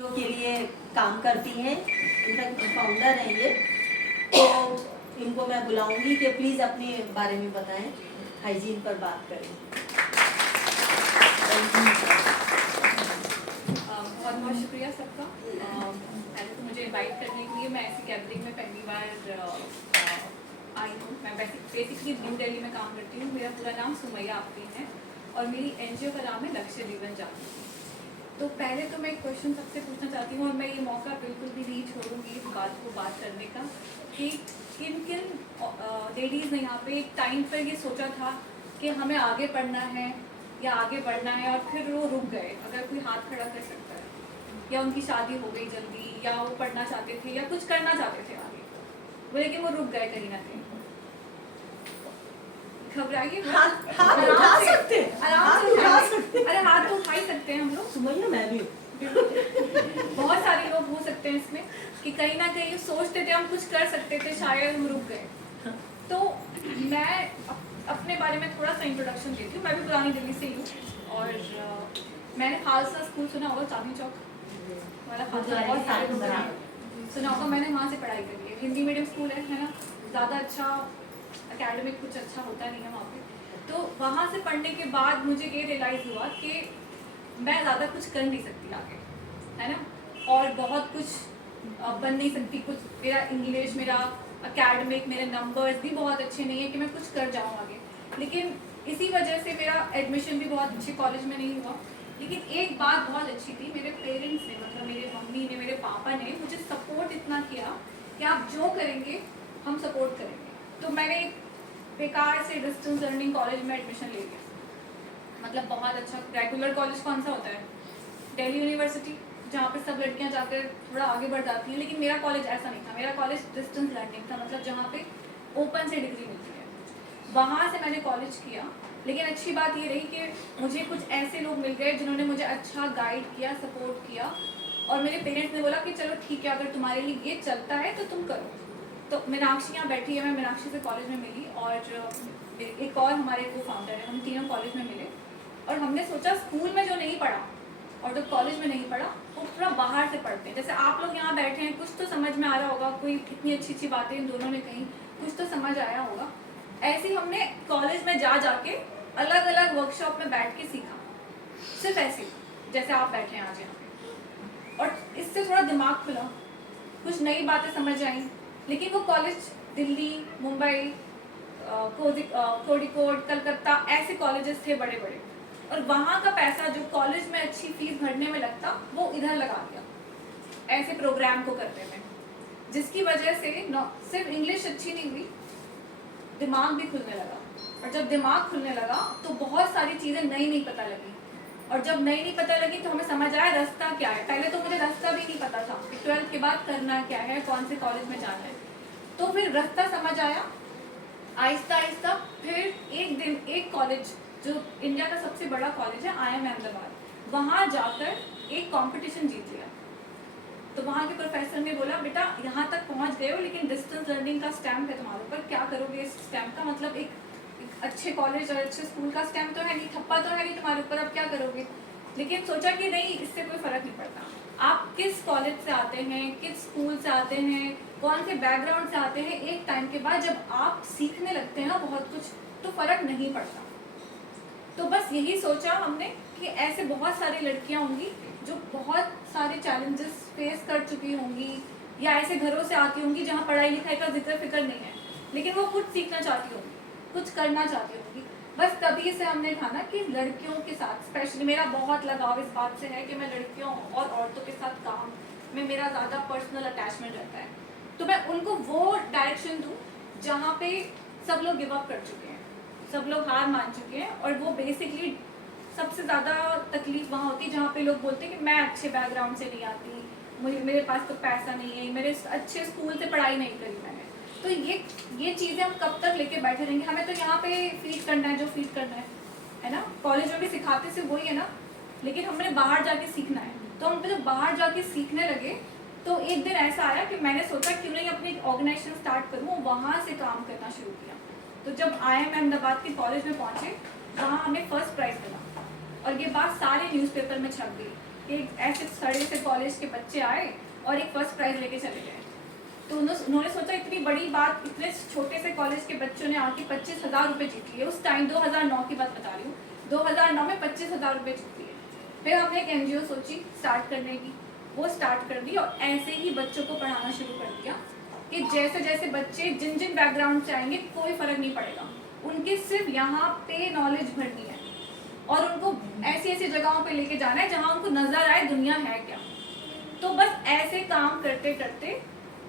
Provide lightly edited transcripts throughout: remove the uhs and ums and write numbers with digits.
के लिए काम करती हैं, इनका फाउंडर हैं ये। तो इनको मैं बुलाऊंगी कि प्लीज़ अपने बारे में बताएं, हाइजीन पर बात करें। बहुत बहुत शुक्रिया सबका। पहले तो मुझे इनवाइट करने के लिए। मैं ऐसी गैदरिंग में पहली बार आई हूँ। मैं बेसिकली न्यू दिल्ली में काम करती हूँ। मेरा पूरा नाम सुमैया आफरीन है और मेरी एनजीओ का नाम है लक्ष्य जीवन जागृति। तो पहले तो मैं एक क्वेश्चन सबसे पूछना चाहती हूँ और मैं ये मौका बिल्कुल भी नहीं छोड़ूंगी इस बात को बात करने का कि किन किन लेडीज़ ने यहाँ पे एक टाइम पर ये सोचा था कि हमें आगे पढ़ना है या आगे बढ़ना है और फिर वो रुक गए। अगर कोई हाथ खड़ा कर सकता है, या उनकी शादी हो गई जल्दी, या वो पढ़ना चाहते थे या कुछ करना चाहते थे आगे, वो लेकिन वो रुक गए कहीं ना कहीं। घबराइए, उठा सकते हैं, आराम से उठा सकते हैं। अरे हाथ तो उठा ही सकते हैं हम लोग। सुमैया मैं भी बहुत सारे लोग हो सकते हैं इसमें कि कहीं ना कहीं सोचते थे हम कुछ कर सकते थे, शायद हम रुक गए। तो मैं अपने बारे में थोड़ा सा इंट्रोडक्शन देती हूँ। मैं भी पुरानी दिल्ली से ही हूँ और मैंने खालसा स्कूल सुना होगा, चांदनी चौक वाला खालसा, बहुत सारे लोग सुना होगा। मैंने वहाँ से पढ़ाई करी है। हिंदी मीडियम स्कूल है ना, ज़्यादा अच्छा एकेडमिक कुछ अच्छा होता नहीं है वहाँ पे। तो वहाँ से पढ़ने के बाद मुझे ये रियलाइज़ हुआ कि मैं ज़्यादा कुछ कर नहीं सकती आगे, है ना, और बहुत कुछ बन नहीं सकती। कुछ मेरा इंग्लिश, मेरा एकेडमिक, मेरे नंबर्स भी बहुत अच्छे नहीं है कि मैं कुछ कर जाऊँ आगे। लेकिन इसी वजह से मेरा एडमिशन भी बहुत अच्छे कॉलेज में नहीं हुआ। लेकिन एक बात बहुत अच्छी थी, मेरे पेरेंट्स ने, मतलब मेरे मम्मी ने, मेरे पापा ने मुझे सपोर्ट इतना किया कि आप जो करेंगे हम सपोर्ट करेंगे। तो मैंने बेकार से डिस्टेंस लर्निंग कॉलेज में एडमिशन ले लिया। मतलब बहुत अच्छा रेगुलर कॉलेज कौन सा होता है, दिल्ली यूनिवर्सिटी, जहाँ पे सब लड़कियाँ जाकर थोड़ा आगे बढ़ जाती हैं। लेकिन मेरा कॉलेज ऐसा नहीं था। मेरा कॉलेज डिस्टेंस लर्निंग था, मतलब जहाँ पे ओपन से डिग्री मिलती है। वहाँ से मैंने कॉलेज किया। लेकिन अच्छी बात ये रही कि मुझे कुछ ऐसे लोग मिल गए जिन्होंने मुझे अच्छा गाइड किया, सपोर्ट किया। और मेरे पेरेंट्स ने बोला कि चलो ठीक है, अगर तुम्हारे लिए ये चलता है तो तुम करो। तो मीनाक्षी यहाँ बैठी है, मैं मीनाक्षी से कॉलेज में मिली और एक और हमारे को फाउंडर है, हम तीनों कॉलेज में मिले। और हमने सोचा स्कूल में जो नहीं पढ़ा और जो कॉलेज में नहीं पढ़ा वो थोड़ा बाहर से पढ़ते हैं। जैसे आप लोग यहाँ बैठे हैं, कुछ तो समझ में आ रहा होगा, कोई इतनी अच्छी अच्छी बातें इन दोनों ने कहीं, कुछ तो समझ आया होगा। ऐसे ही हमने कॉलेज में जाके अलग अलग वर्कशॉप में बैठ के सीखा, सिर्फ ऐसे जैसे आप बैठे हैं आज यहाँ पे। और इससे थोड़ा दिमाग खुला, कुछ नई बातें समझ आई। लेकिन वो कॉलेज दिल्ली, मुंबई, कोझिकोड, कलकत्ता, ऐसे कॉलेजेस थे बड़े बड़े। और वहाँ का पैसा जो कॉलेज में अच्छी फीस भरने में लगता, वो इधर लगा दिया ऐसे प्रोग्राम को करने में, जिसकी वजह से सिर्फ इंग्लिश अच्छी नहीं हुई, दिमाग भी खुलने लगा। और जब दिमाग खुलने लगा तो बहुत सारी चीज़ें नई नहीं पता लगी। और जब नई नहीं पता लगी तो हमें समझ आया रास्ता क्या है। पहले तो मुझे रास्ता भी नहीं पता था कि 12th के बाद करना क्या है, कौन से कॉलेज में जाना है। तो फिर रास्ता समझ आया आहिस्ता आहिस्ता। फिर एक दिन एक कॉलेज जो इंडिया का सबसे बड़ा कॉलेज है, IIM अहमदाबाद, वहाँ जाकर एक कंपटीशन जीत लिया। तो वहाँ के प्रोफेसर ने बोला, बेटा यहाँ तक पहुँच गए हो लेकिन डिस्टेंस लर्निंग का स्टैम्प है तुम्हारे ऊपर, क्या करोगे इस स्टैम्प का? मतलब एक अच्छे कॉलेज और अच्छे स्कूल का स्टैम्प तो है नहीं, थप्पा तो है नहीं तुम्हारे ऊपर, अब क्या करोगे? लेकिन सोचा कि नहीं, इससे कोई फ़र्क नहीं पड़ता। आप किस कॉलेज से आते हैं, किस स्कूल से आते हैं, कौन से बैकग्राउंड से आते हैं, एक टाइम के बाद जब आप सीखने लगते हैं ना बहुत कुछ, तो फ़र्क नहीं पड़ता। तो बस यही सोचा हमने कि ऐसे बहुत सारी लड़कियां होंगी जो बहुत सारे चैलेंजेस फेस कर चुकी होंगी, या ऐसे घरों से आती होंगी जहाँ पढ़ाई लिखाई का जिक्र फिक्र नहीं है, लेकिन वो कुछ सीखना चाहती होंगी, कुछ करना चाहती होंगी। बस तभी से हमने ठाना कि लड़कियों के साथ, स्पेशली मेरा बहुत लगाव इस बात से है कि मैं लड़कियों और औरतों के साथ काम में मेरा ज़्यादा पर्सनल अटैचमेंट रहता है। तो मैं उनको वो डायरेक्शन दूँ जहाँ पे सब लोग गिव अप कर चुके हैं, सब लोग हार मान चुके हैं। और वो बेसिकली सबसे ज़्यादा तकलीफ वहाँ होती है जहाँ पे लोग बोलते हैं कि मैं अच्छे बैकग्राउंड से नहीं आती, मेरे पास तो पैसा नहीं है, मेरे अच्छे स्कूल से पढ़ाई नहीं करी मैंने। तो ये चीज़ें हम कब तक लेके बैठे रहेंगे? हमें तो यहाँ पे फीड करना है जो फीड करना है ना, कॉलेज में भी सिखाते से वही है ना, लेकिन हमने बाहर जाके सीखना है। तो हम जब बाहर जाके सीखने लगे तो एक दिन ऐसा आया कि मैंने सोचा क्यों नहीं अपनी ऑर्गेनाइजेशन स्टार्ट करूँ, वहाँ से काम करना शुरू किया। तो जब IIM अहमदाबाद के कॉलेज में पहुँचे, वहाँ हमें फर्स्ट प्राइज़ मिला और ये बात सारे न्यूज़पेपर में छप गई कि ऐसे थर्ड से कॉलेज के बच्चे आए और एक फर्स्ट प्राइज़ लेके चले गए। तो उन्होंने सोचा इतनी बड़ी बात, इतने छोटे से कॉलेज के बच्चों ने आके 25,000 रुपये जीत लिए। उस टाइम 2009 की बात बता रही हूँ, 2009 में 25,000 रुपये जीत लिए। फिर हमने एक NGO सोची स्टार्ट करने की, वो स्टार्ट कर दी और ऐसे ही बच्चों को पढ़ाना शुरू कर दिया कि जैसे जैसे बच्चे जिन जिन बैकग्राउंड से आएंगे कोई फ़र्क नहीं पड़ेगा, उनकी सिर्फ यहाँ पे नॉलेज भरनी है और उनको ऐसी ऐसी जगहों पे लेके जाना है जहाँ उनको नज़र आए दुनिया है क्या। तो बस ऐसे काम करते करते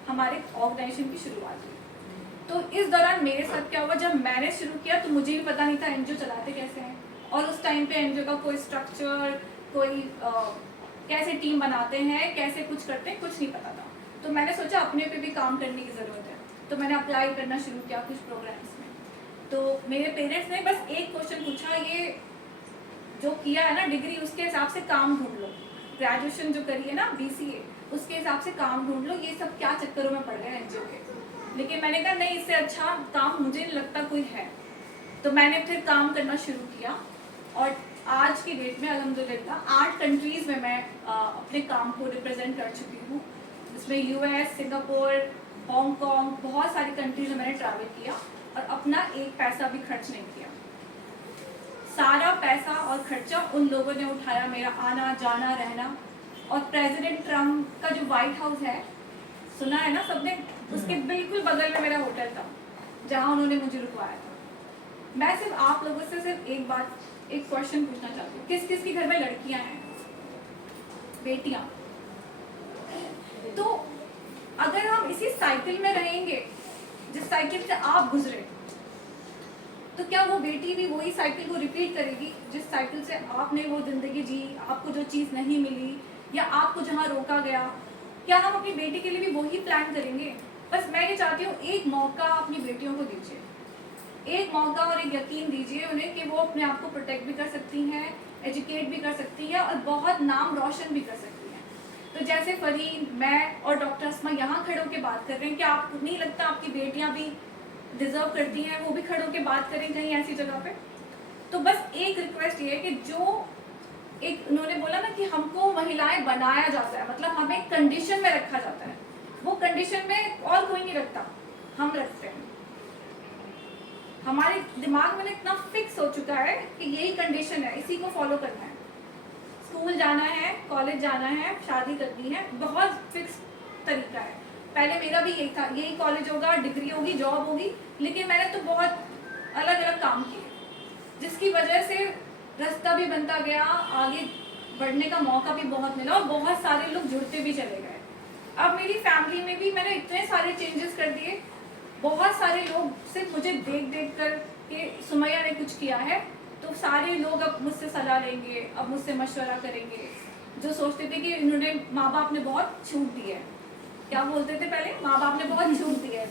हमारे ऑर्गेनाइजेशन की शुरुआत हुई। तो इस दौरान मेरे साथ क्या हुआ, जब मैंने शुरू किया तो मुझे भी पता नहीं था NGO चलाते कैसे हैं, और उस टाइम पे NGO का कोई स्ट्रक्चर, कोई कैसे टीम बनाते हैं, कैसे कुछ करते हैं, कुछ नहीं पता था। तो मैंने सोचा अपने पे भी काम करने की ज़रूरत है, तो मैंने अप्लाई करना शुरू किया कुछ प्रोग्राम्स में। तो मेरे पेरेंट्स ने बस एक क्वेश्चन पूछा, ये जो किया है ना डिग्री, उसके हिसाब से काम ढूंढ लो, ग्रेजुएशन जो करी है ना BCA, उसके हिसाब से काम ढूंढ लो, ये सब क्या चक्करों में पड़ गए NGO के। लेकिन मैंने कहा नहीं, इससे अच्छा काम मुझे नहीं लगता कोई है। तो मैंने फिर काम करना शुरू किया और आज की डेट में अल्हम्दुलिल्लाह 8 कंट्रीज़ में मैं अपने काम को रिप्रेजेंट कर चुकी हूँ। इसमें US, सिंगापुर, हांगकॉन्ग, बहुत सारी कंट्रीज में मैंने ट्रैवल किया और अपना एक पैसा भी खर्च नहीं किया। सारा पैसा और खर्चा उन लोगों ने उठाया, मेरा आना जाना रहना। और प्रेसिडेंट ट्रम्प का जो व्हाइट हाउस है, सुना है ना सबने, उसके बिल्कुल बगल में मेरा होटल था जहाँ उन्होंने मुझे रुकवाया था। मैं सिर्फ आप लोगों से सिर्फ एक क्वेश्चन पूछना चाहती हूँ, किस किस के घर में लड़कियाँ हैं, बेटियाँ? तो अगर हम इसी साइकिल में रहेंगे जिस साइकिल से आप गुजरे, तो क्या वो बेटी भी वही साइकिल को रिपीट करेगी जिस साइकिल से आपने वो ज़िंदगी जी, आपको जो चीज़ नहीं मिली या आपको जहाँ रोका गया? क्या हम अपनी बेटी के लिए भी वही प्लान करेंगे? बस मैं ये चाहती हूँ, एक मौका अपनी बेटियों को दीजिए, एक मौका और एक यकीन दीजिए उन्हें कि वो अपने आप को प्रोटेक्ट भी कर सकती हैं, एजुकेट भी कर सकती हैं और बहुत नाम रोशन भी कर सकती हैं। तो जैसे फरीन, मैं और डॉक्टर अस्मा यहाँ खड़े होकर बात कर रहे हैं, क्या आपको नहीं लगता आपकी बेटियाँ भी डिजर्व करती हैं, वो भी खड़े होकर बात करें कहीं ऐसी जगह पे? तो बस एक रिक्वेस्ट ये है कि जो एक उन्होंने बोला ना कि हमको महिलाएं बनाया जाता है, मतलब हमें कंडीशन में रखा जाता है, वो कंडीशन में और कोई नहीं रखता, हम रखते हैं। हमारे दिमाग में इतना फिक्स हो चुका है कि यही कंडीशन है, इसी को फॉलो करना है, स्कूल जाना है, कॉलेज जाना है, शादी करनी है, बहुत फिक्स तरीका है। पहले मेरा भी यही था, यही कॉलेज होगा, डिग्री होगी, जॉब होगी, लेकिन मैंने तो बहुत अलग अलग काम किए, जिसकी वजह से रास्ता भी बनता गया, आगे बढ़ने का मौका भी बहुत मिला और बहुत सारे लोग जुड़ते भी चले गए। अब मेरी फैमिली में भी मैंने इतने सारे चेंजेस कर दिए, बहुत सारे लोग सिर्फ मुझे देख देख कर कि सुमैया ने कुछ किया है, तो सारे लोग अब मुझसे सलाह लेंगे, अब मुझसे मशवरा करेंगे। जो सोचते थे कि इन्होंने माँ बाप ने बहुत छूट दी है, क्या बोलते थे पहले, माँ बाप ने बहुत छूट दी है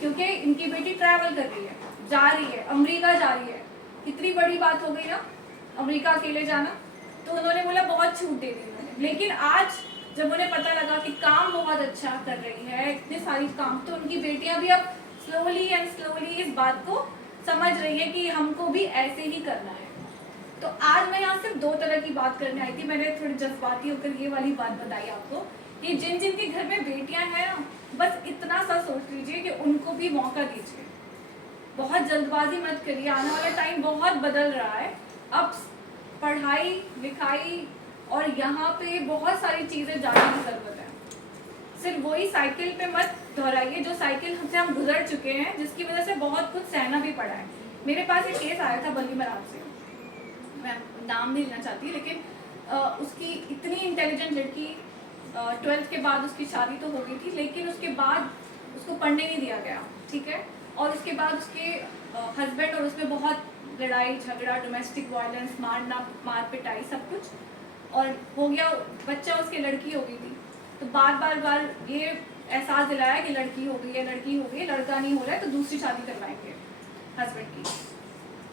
क्योंकि इनकी बेटी ट्रैवल कर रही है, जा रही है, अमेरिका जा रही है, कितनी बड़ी बात हो गई ना अमेरिका अकेले जाना। तो उन्होंने बोला बहुत छूट दे दी उन्होंने। लेकिन आज जब उन्हें पता लगा कि काम बहुत अच्छा कर रही है, इतने सारी काम, तो उनकी बेटियां भी अब स्लोली एंड स्लोली इस बात को समझ रही है कि हमको भी ऐसे ही करना है। तो आज मैं यहाँ सिर्फ 2 तरह की बात करने आई थी, मैंने थोड़ी जज्बाती होकर ये वाली बात बताई आपको कि जिन जिन के घर में बेटियां हैं ना, बस इतना सा सोच लीजिए कि उनको भी मौका दीजिए, बहुत जल्दबाजी मत करिए, आने वाला टाइम बहुत बदल रहा है। अब पढ़ाई लिखाई और यहाँ पे बहुत सारी चीज़ें जानने की ज़रूरत है, सिर्फ वही साइकिल पे मत दोहराइए जो साइकिल हमसे हम गुजर चुके हैं, जिसकी वजह से बहुत कुछ सहना भी पड़ा है। मेरे पास एक केस आया था बल्ली मराब से, मैं नाम नहीं लेना चाहती, लेकिन उसकी इतनी इंटेलिजेंट लड़की, 12th के बाद उसकी शादी तो हो गई थी, लेकिन उसके बाद उसको पढ़ने नहीं दिया गया, ठीक है, और उसके बाद उसके हस्बैंड और उसमें बहुत लड़ाई झगड़ा, डोमेस्टिक वायलेंस, मारना, मार पिटाई, सब कुछ, और हो गया बच्चा, उसकी लड़की हो गई थी। तो बार ये एहसास दिलाया कि लड़की हो गई है, लड़की हो गई है, लड़का नहीं हो रहा है, तो दूसरी शादी करवाएंगे हस्बैंड की।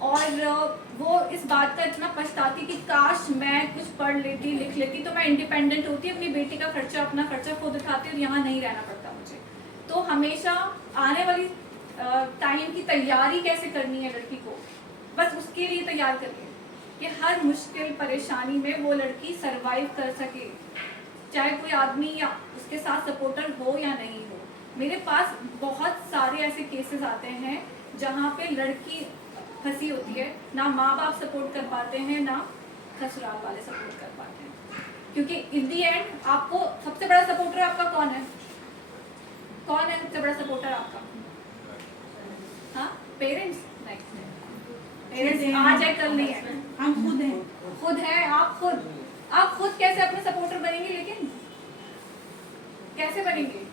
और वो इस बात का इतना पछताती कि काश मैं कुछ पढ़ लेती, लिख लेती, तो मैं इंडिपेंडेंट होती, अपनी बेटी का खर्चा, अपना खर्चा खुद उठाती और यहाँ नहीं रहना पड़ता मुझे। तो हमेशा आने वाली टाइम की तैयारी कैसे करनी है लड़की को, बस उसके लिए तैयार करिए। कि हर मुश्किल परेशानी में वो लड़की सरवाइव कर सके, चाहे कोई आदमी या उसके साथ सपोर्टर हो या नहीं हो। मेरे पास बहुत सारे ऐसे केसेस आते हैं जहाँ पे लड़की फंसी होती है, ना माँ बाप सपोर्ट कर पाते हैं, ना ससुराल वाले सपोर्ट कर पाते हैं, क्योंकि इन दी एंड आपको सबसे बड़ा सपोर्टर आपका कौन है? कौन है सबसे बड़ा सपोर्टर आपका? हाँ, पेरेंट्स नहीं, पेरेंट्स आज है कल नहीं है, हम खुद हैं। खुद है आप खुद कैसे अपने सपोर्टर बनेंगे? लेकिन कैसे बनेंगे?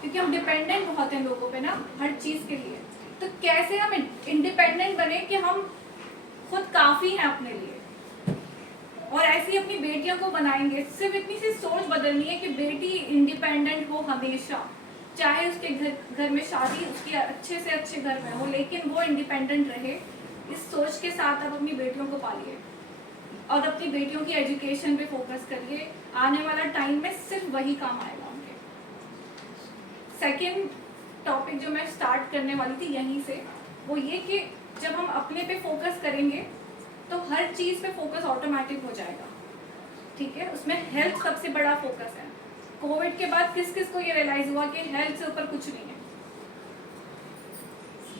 क्योंकि हम डिपेंडेंट बहुत हैं लोगों पे ना, हर चीज के लिए। तो कैसे हम इंडिपेंडेंट बने कि हम खुद काफी हैं अपने लिए, और ऐसी अपनी बेटियों को बनाएंगे। सिर्फ इतनी सी सोच बदलनी है कि बेटी इंडिपेंडेंट हो हमेशा, चाहे उसके घर में शादी उसकी अच्छे से अच्छे घर में हो, लेकिन वो इंडिपेंडेंट रहे। इस सोच के साथ आप अपनी बेटियों को पालिए और अपनी बेटियों की एजुकेशन पे फोकस करिए। आने वाला टाइम में सिर्फ वही काम आएगा उनके। सेकेंड टॉपिक जो मैं स्टार्ट करने वाली थी यहीं से, वो ये कि जब हम अपने पे फोकस करेंगे तो हर चीज़ पे फोकस ऑटोमेटिक हो जाएगा, ठीक है। उसमें हेल्थ सबसे बड़ा फोकस है। कोविड के बाद किस किस को ये रियलाइज हुआ कि हेल्थ से ऊपर कुछ नहीं है?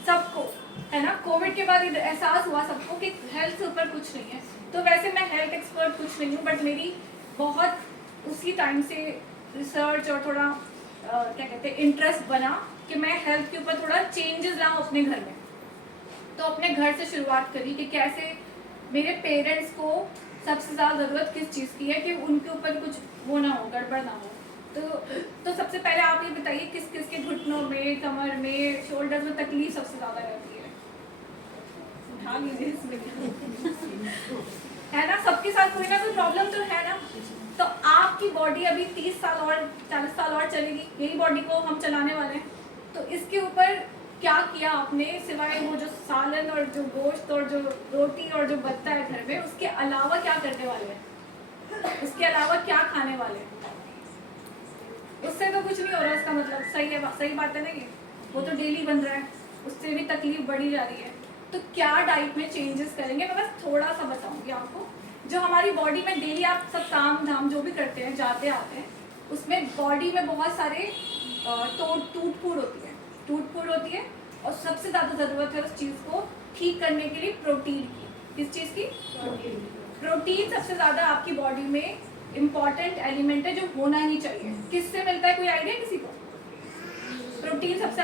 सबको, है ना। कोविड के बाद एहसास हुआ सबको कि हेल्थ से ऊपर कुछ नहीं है। तो वैसे मैं हेल्थ एक्सपर्ट कुछ नहीं हूँ, बट मेरी बहुत उसी टाइम से रिसर्च और थोड़ा क्या कहते हैं इंटरेस्ट बना कि मैं हेल्थ के ऊपर थोड़ा चेंजेस लाऊं अपने घर में। तो अपने घर से शुरुआत करी कि कैसे मेरे पेरेंट्स को सबसे ज़्यादा ज़रूरत किस चीज़ की है कि उनके ऊपर कुछ वो ना हो, गड़बड़ ना हो। तो सबसे पहले आप ये बताइए किस किस के घुटनों में, कमर में, शोल्डर में तकलीफ सबसे ज़्यादा रहती है? उठा लीजिए इसमें है ना, सबके साथ कोई ना कोई प्रॉब्लम तो है ना। तो आपकी बॉडी अभी 30 साल और 40 साल और चलेगी, यही बॉडी को हम चलाने वाले हैं। तो इसके ऊपर क्या किया आपने, सिवाय वो जो सालन और जो गोश्त और जो रोटी और जो बचता है घर में, उसके अलावा क्या करने वाले हैं? उसके अलावा क्या खाने वाले हैं? उससे तो कुछ नहीं हो रहा, उसका मतलब सही है, सही बात है ना। ये वो तो डेली बन रहा है, उससे भी तकलीफ बढ़ी जा रही है। तो क्या डाइट में चेंजेस करेंगे, मैं बस थोड़ा सा बताऊंगी आपको। जो हमारी बॉडी में डेली आप सब काम धाम जो भी करते हैं, जाते आते हैं, उसमें बॉडी में बहुत सारे टूट फूट होती है और सबसे ज़्यादा ज़रूरत है उस चीज़ को ठीक करने के लिए प्रोटीन की। किस चीज़ की? प्रोटीन सबसे ज़्यादा आपकी बॉडी में इम्पॉर्टेंट एलिमेंट है जो होना ही चाहिए। किससे मिलता है, कोई आइडिया किसी को? प्रोटीन सबसे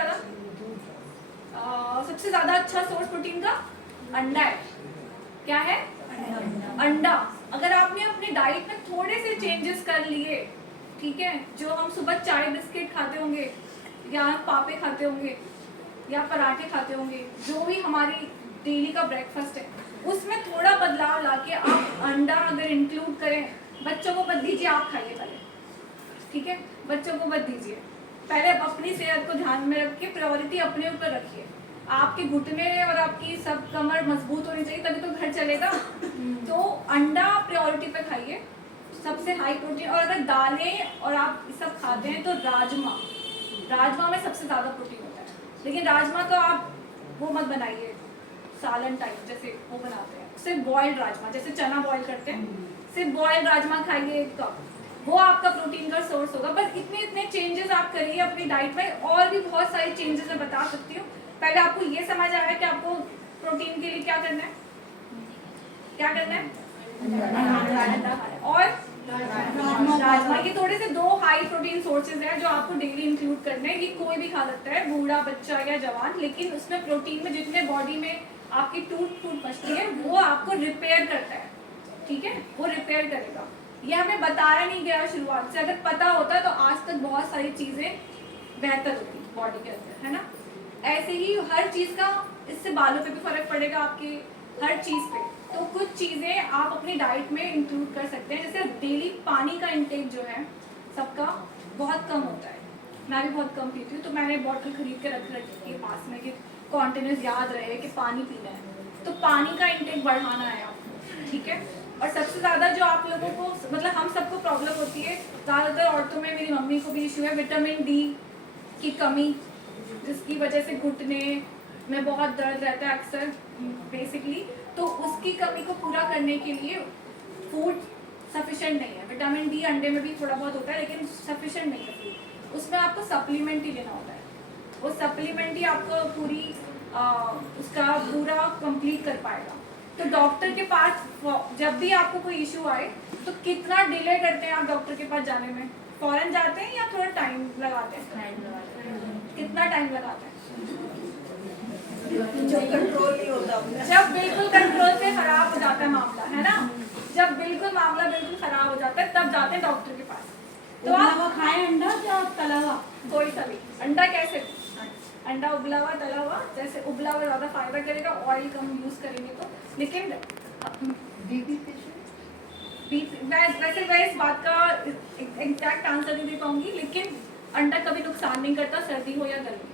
ज़्यादा अच्छा सोर्स प्रोटीन का अंडा है। क्या है? अंडा। अगर आपने अपने डाइट में थोड़े से चेंजेस कर लिए, ठीक है, जो हम सुबह चाय बिस्किट खाते होंगे या पापे खाते होंगे या पराठे खाते होंगे, जो भी हमारी डेली का ब्रेकफास्ट है, उसमें थोड़ा बदलाव लाके आप अंडा अगर इंक्लूड करें, बच्चों को मत दीजिए, आप खाइए पहले, ठीक है, बच्चों को मत दीजिए। पहले अपनी सेहत को ध्यान में रख के प्रायोरिटी अपने ऊपर रखिए। आपके घुटने और आपकी सब कमर मजबूत होनी चाहिए, तभी तो घर चलेगा। तो अंडा प्रायोरिटी पे खाइए, सबसे हाई प्रोटीन। और अगर दालें और आप सब खाते हैं तो राजमा में सबसे ज़्यादा प्रोटीन होता है। लेकिन राजमा का आप वो मत बनाइए सालन टाइप, जैसे वो बनाते हैं, सिर्फ बॉइल्ड राजमा, जैसे चना बॉईल करते हैं, सिर्फ बॉइल्ड राजमा खाइए 1 कप, वो आपका प्रोटीन का सोर्स होगा। बस इतने चेंजेस आप करिए अपनी डाइट में। और भी बहुत सारी चेंजेस मैं बता सकती हूँ। पहले आपको ये समझ आया कि आपको प्रोटीन के लिए क्या करना है, क्या करना है? और राजमा। ये थोड़े से 2 हाई प्रोटीन सोर्सेज हैं जो आपको डेली इंक्लूड करने हैं। ये कोई भी खा सकता है, बूढ़ा, बच्चा या जवान, लेकिन उसमें प्रोटीन में जितने बॉडी में आपकी टूट फूट बचती है वो आपको रिपेयर करता है, ठीक है, वो रिपेयर करेगा। ये हमें बताया नहीं गया शुरुआत से, अगर पता होता तो आज तक बहुत सारी चीज़ें बेहतर होती बॉडी के अंदर, है ना। ऐसे ही हर चीज़ का, इससे बालों पे भी फर्क पड़ेगा आपके, हर चीज़ पे। तो कुछ चीज़ें आप अपनी डाइट में इंक्लूड कर सकते हैं, जैसे डेली पानी का इंटेक जो है सबका बहुत कम होता है। मैं भी बहुत कम पीती हूँ, तो मैंने बॉटल खरीद के रख रखी है पास में कि कॉन्टिन्यूस याद रहे कि पानी पीना है। तो पानी का इंटेक बढ़ाना है आपको, ठीक है। और सबसे ज़्यादा जो आप लोगों को, मतलब हम सबको प्रॉब्लम होती है, ज़्यादातर औरतों में, मेरी मम्मी को भी इशू है, विटामिन डी की कमी, जिसकी वजह से घुटने, में बहुत दर्द रहता है अक्सर बेसिकली, तो उसकी कमी को पूरा करने के लिए फूड सफिशिएंट नहीं है। विटामिन डी अंडे में भी थोड़ा बहुत होता है लेकिन सफिशिएंट नहीं है फूड, उसमें आपको सप्लीमेंट ही लेना होता है। वो सप्लीमेंट ही आपको उसका पूरा कंप्लीट कर पाएगा। तो डॉक्टर के पास जब भी आपको कोई इशू आए तो कितना डिले करते हैं आप डॉक्टर के पास जाने में? फौरन जाते हैं या थोड़ा टाइम लगाते हैं? कितना टाइम लगाते हैं? जब कंट्रोल नहीं होता अपना। जब बिल्कुल कंट्रोल से खराब हो जाता है मामला, है ना, जब बिल्कुल मामला बिल्कुल खराब हो जाता है तब जाते हैं डॉक्टर के पास। तो आप खाएं अंडा या तला हुआ? कोई सा भी अंडा, कैसे अंडा उबला हुआ तला हुआ, जैसे उबला हुआ ज़्यादा फायदा करेगा, ऑयल कम यूज़ करेंगे तो। लेकिन मैं इस बात का एग्जैक्ट आंसर नहीं दे पाऊंगी, लेकिन अंडा कभी नुकसान नहीं करता, सर्दी हो या गर्मी।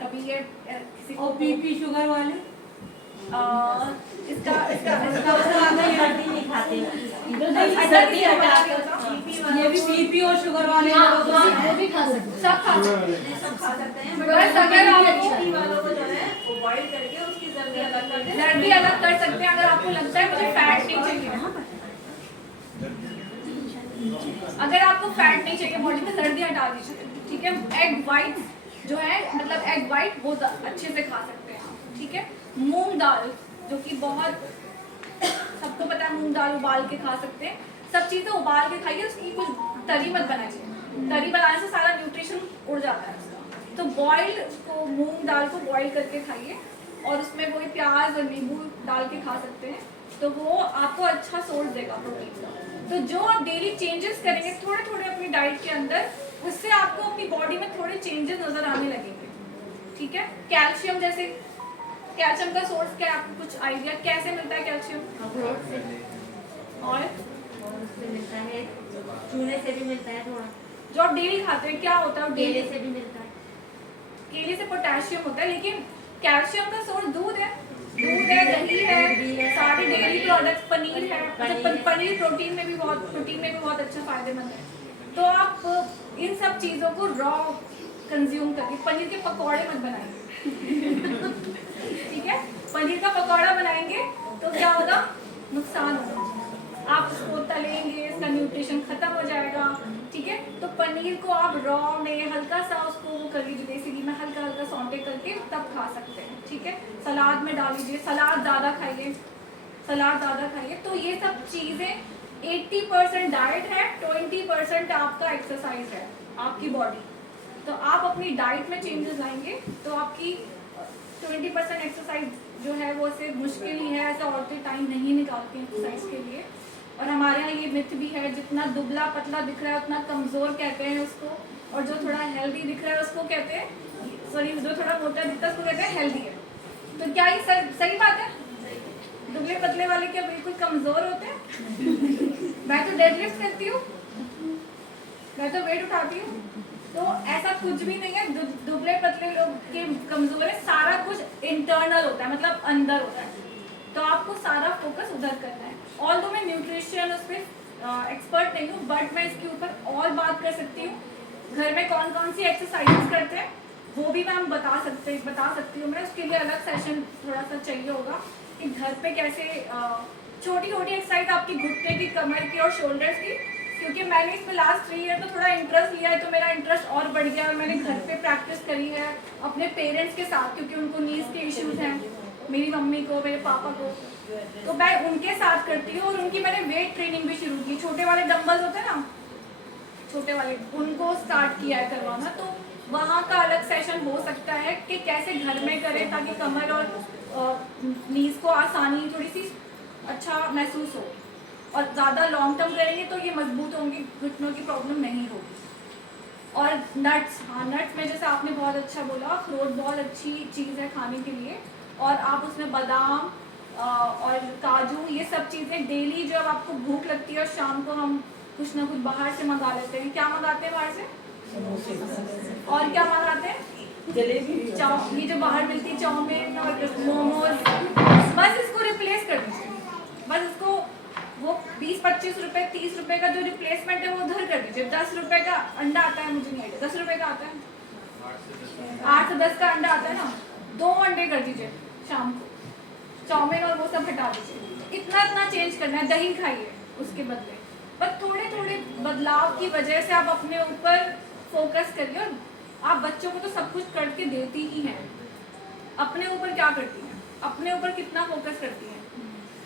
कभी ये किसी को बीपी शुगर वाले इसका नहीं खाते, ये भी बीपी और शुगर वाले वो भी खा सकते हैं, सब खा सकते हैं। बस अगर आपको वालों को जो है वो बॉईल करके उसकी जर्दी अलग कर सकते हैं। अगर आपको लगता है मुझे फैट नहीं चाहिए, अगर आपको फैट नहीं चाहिए बॉडी में, सर्दी हटा दीजिए, ठीक है। एग वाइट जो है, मतलब एग वाइट वो अच्छे से खा सकते हैं आप, ठीक है। मूंग दाल जो कि बहुत सबको पता है, मूंग दाल उबाल के खा सकते हैं। सब चीज़ें उबाल के खाइए, उसकी कुछ तरी मत बनाइए, तरी बनाने से सारा न्यूट्रिशन उड़ जाता है उसका। तो बॉइल्ड को, मूंग दाल को बॉईल करके खाइए और उसमें वही प्याज और नींबू डाल के खा सकते हैं, तो वो आपको अच्छा सोर्स देगा प्रोटीन का। तो जो आप डेली चेंजेस करेंगे थोड़े थोड़े अपनी डाइट के अंदर, उससे आपको अपनी बॉडी में थोड़े चेंजेस नजर आने लगेंगे, ठीक है। कैल्शियम, जैसे कैल्शियम का सोर्स क्या है, आपको कुछ आइडिया कैसे मिलता है कैल्शियम? और मिलता है, चूने से भी मिलता है थोड़ा, जो आप डेली खाते हैं क्या होता है? केले से भी मिलता है, केले से पोटेशियम होता है, लेकिन कैल्शियम का सोर्स दूध है, दही है, सारे डेयरी प्रोडक्ट्स, पनीर है। पनीर प्रोटीन में भी बहुत अच्छा फायदेमंद है। तो आप इन सब चीज़ों को रॉ कंज्यूम करके, पनीर के पकौड़े मत बनाइए ठीक है। पनीर का पकौड़ा बनाएंगे तो क्या होगा? नुकसान होगा, आप उसको तलेंगे, इसका न्यूट्रिशन खत्म हो जाएगा, ठीक है। तो पनीर को आप रॉ में हल्का सा उसको कर लीजिए, देसी घी में हल्का हल्का सौंटे करके तब खा सकते हैं, ठीक है। सलाद में डाल लीजिए, सलाद ज़्यादा खाइए। तो ये सब चीज़ें 80% डाइट है, 20% आपका एक्सरसाइज है, आपकी बॉडी। तो आप अपनी डाइट में चेंजेस लाएंगे तो आपकी 20% एक्सरसाइज जो है वो सिर्फ मुश्किल ही है, ऐसे औरतें टाइम नहीं निकालती एक्सरसाइज के लिए। और हमारे यहाँ ये मिथ भी है, जितना दुबला पतला दिख रहा है उतना कमज़ोर कहते हैं उसको, और जो थोड़ा हेल्दी दिख रहा है उसको कहते हैं, सॉरी, जो थोड़ा मोटा दिखता है उसको कहते हैं हेल्दी है। तो क्या ये सही बात है? दुबले पतले वाले क्या बिल्कुल कमज़ोर होते हैं? मैं तो डेडलिफ्ट करती हूँ, मैं तो वेट उठाती हूँ, तो ऐसा कुछ भी नहीं है। दुबले पतले लोग के कमज़ोर है, सारा कुछ इंटरनल होता है, मतलब अंदर होता है। तो आपको सारा फोकस उधर करना है। और तो मैं न्यूट्रिशन उस पर एक्सपर्ट नहीं हूँ, बट मैं इसके ऊपर और बात कर सकती हूँ। घर में कौन कौन सी एक्सरसाइजेस करते हैं वो भी मैं बता सकती हूँ। मैं उसके लिए अलग सेशन थोड़ा सा चाहिए होगा कि घर पे कैसे छोटी छोटी एक्सरसाइज आपकी घुटने की, कमर की और शोल्डर्स की, क्योंकि मैंने इसमें लास्ट 3 ईयर तो थोड़ा इंटरेस्ट लिया है, तो मेरा इंटरेस्ट और बढ़ गया और मैंने घर पे प्रैक्टिस करी है अपने पेरेंट्स के साथ, क्योंकि उनको नीज के इश्यूज हैं, मेरी मम्मी को, मेरे पापा को, तो मैं उनके साथ करती हूँ। और उनकी मैंने वेट ट्रेनिंग भी शुरू की, छोटे वाले डंबल्स होते हैं ना, छोटे वाले, उनको स्टार्ट किया है करवाना। तो वहाँ का अलग सेशन हो सकता है कि कैसे घर में करें ताकि कमर और नीज को आसानी, थोड़ी सी अच्छा महसूस हो। और ज़्यादा लॉन्ग टर्म करेंगे तो ये मजबूत होंगे, घुटनों की प्रॉब्लम नहीं होगी। और नट्स, हाँ, नट्स में जैसे आपने बहुत अच्छा बोला, अखरोट बहुत अच्छी चीज़ है खाने के लिए। और आप उसमें बादाम और काजू, ये सब चीज़ें डेली, जब आपको भूख लगती है और शाम को हम कुछ ना कुछ बाहर से मंगा लेते हैं। क्या मंगाते हैं बाहर से? और क्या मंगाते हैं? जलेबी, ये जो बाहर मिलती है चाउमीन और मोमोज, बस इसको रिप्लेस कर दीजिए। बस इसको वो 20-25 रुपये, 30 रुपये का जो रिप्लेसमेंट है वो उधर कर दीजिए। 10 रुपये का अंडा आता है, मुझे नहीं आइडिया, 10 रुपये का आता है, 8 से 10 का अंडा आता है ना, 2 अंडे कर दीजिए शाम को, चाउमीन और वो सब हटा दीजिए, इतना चेंज करना है। दही खाइए उसके बदले, पर थोड़े थोड़े बदलाव की वजह से आप अपने ऊपर फोकस करिए। और आप बच्चों को तो सब कुछ करके देती ही हैं, अपने ऊपर क्या करती हैं, अपने ऊपर कितना फोकस करती हैं,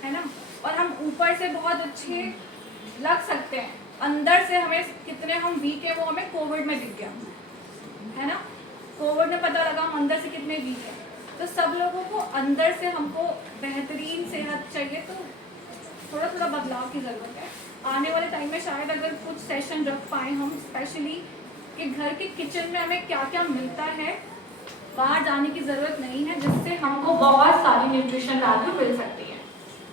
है ना। और हम ऊपर से बहुत अच्छे लग सकते हैं, अंदर से हमें कितने हम वीक हैं वो हमें कोविड में दिख गया, है ना। कोविड में पता लगा हम अंदर से कितने वीक हैं। तो सब लोगों को अंदर से हमको बेहतरीन सेहत चाहिए, तो थोड़ा थोड़ा बदलाव की ज़रूरत है। आने वाले टाइम में शायद अगर कुछ सेशन रख पाएँ हम स्पेशली कि घर के किचन में हमें क्या क्या मिलता है, बाहर जाने की ज़रूरत नहीं है, जिससे हमको बहुत सारी न्यूट्रिशन वैल्यू मिल सकती है,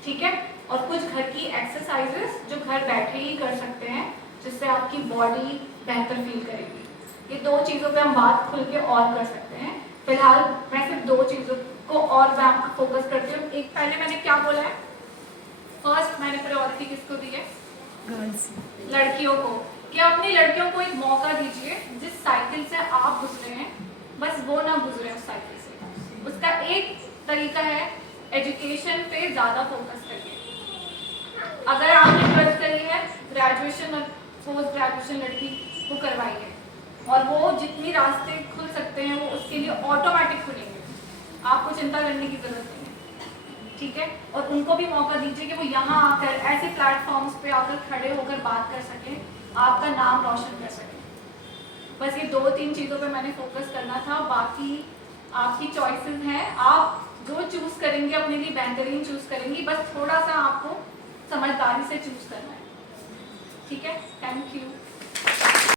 ठीक है। और कुछ घर की एक्सरसाइजेस जो घर बैठे ही कर सकते हैं, जिससे आपकी बॉडी बेहतर फील करेगी। ये 2 चीज़ों पे हम बात खुल के और कर सकते हैं। फिलहाल मैं सिर्फ 2 चीज़ों को और मैं आपको फोकस करती हूँ। एक, पहले मैंने क्या बोला है, फर्स्ट मैंने प्रायोरिटी किसको दी है, गर्ल्स, लड़कियों को, कि अपनी लड़कियों को एक मौका दीजिए। जिस साइकिल से आप गुजरे हैं बस वो ना गुजरे उस साइकिल से। उसका एक तरीका है एजुकेशन पे ज़्यादा फोकस करिए। अगर आपने 12th करी है, ग्रेजुएशन और पोस्ट ग्रेजुएशन लड़की को करवाइए, और वो जितनी रास्ते खुल सकते हैं वो उसके लिए ऑटोमेटिक खुलेंगे, आपको चिंता करने की ज़रूरत नहीं है, ठीक है। और उनको भी मौका दीजिए कि वो यहाँ आकर ऐसे प्लेटफॉर्म्स पे आकर खड़े होकर बात कर सकें, आपका नाम रोशन कर सकें। बस ये 2-3 चीज़ों पे मैंने फोकस करना था, बाकी आपकी चॉइसेस हैं, आप जो चूज़ करेंगे अपने लिए बेहतरीन चूज़ करेंगी, बस थोड़ा सा आपको समझदारी से चूज़ करना है, ठीक है। Thank you.